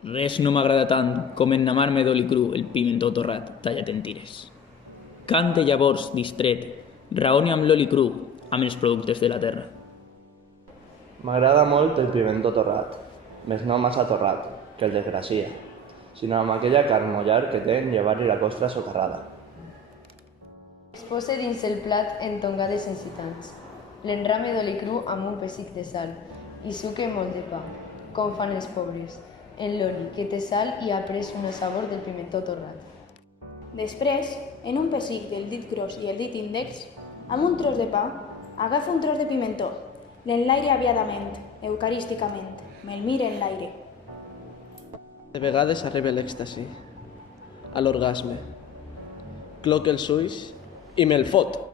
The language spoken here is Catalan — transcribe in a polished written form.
Res no m'agrada tant com enamar-me d'oli cru el pimentó torrat tallat en tires. Cante llavors, distret, raoni amb l'oli cru, amb els productes de la terra. M'agrada molt el pimentó torrat, més no massa torrat, que el desgracia, sinó amb aquella carn mollar que té en llevar-li la costra socarrada. Es posa dins el plat en tongades incitants. L'enrame d'oli cru amb un pessic de sal i suque molt de pa, com fan els pobres, en l'oli que té sal i ha pres una sabor del pimentó torrat. Després, en un pessic del dit gros i el dit índex, amb un tros de pa, agafa un tros de pimentó, l'enlaire aviadament, eucarísticament, me'l mira en l'aire. De vegades arriba l'èxtasi, a l'orgasme. Cloc els ulls i me'l fot.